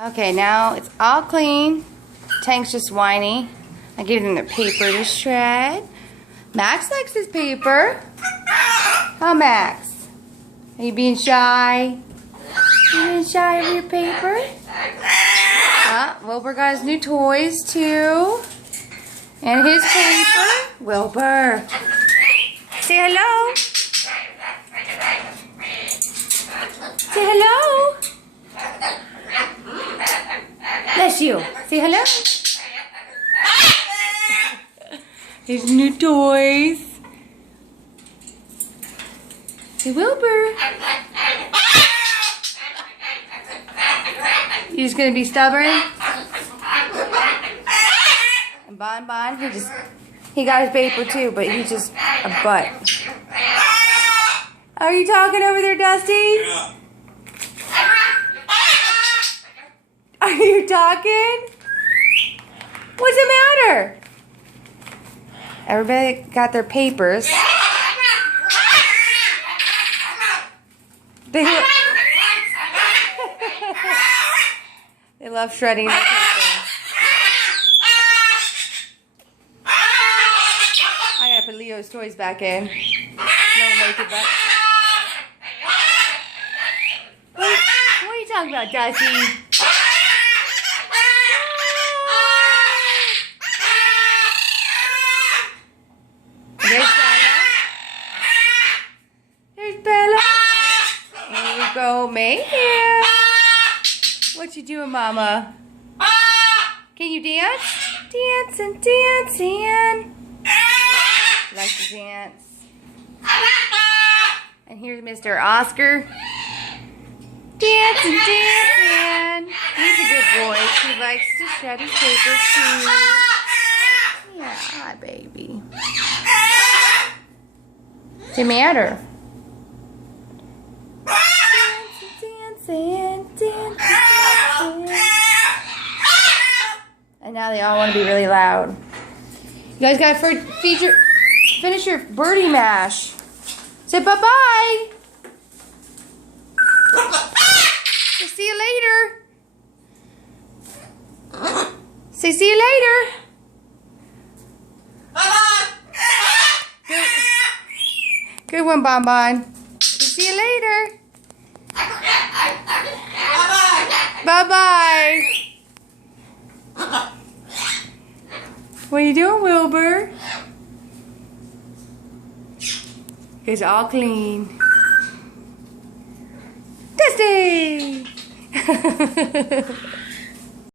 Okay, now it's all clean. Tank's just whiny. I gave them their paper to shred. Max likes his paper. Oh, Max? Are you being shy? You being shy of your paper? Wilbur got his new toys, too. And his paper. Wilbur. Say hello. Say hello. Bless you. Say hello. His new toys. Hey, Wilbur. You just gonna be stubborn? And Bon, he got his paper too, but he's just a butt. Are you talking over there, Dusty? Are you talking? What's the matter? Everybody got their papers. They love shredding their paper. I gotta put Leo's toys back in. No naked butt. What are you talking about, Dusty? There's Bella. There's Bella. There we go, Mayhem. What you doing, Mama? Can you dance? Dancing, dancing. Like to dance. And here's Mr. Oscar. Dancing, dancing. He's a good boy. He likes to shred his papers too. Yeah, hi, baby. What's the matter? Dancing, dancing, dancing. And now they all want to be really loud. You guys got to finish your birdie mash. Say bye-bye. Say see you later. Say see you later. Good one, Bon. See you later. Bye-bye. What are you doing, Wilbur? It's all clean. Dusty!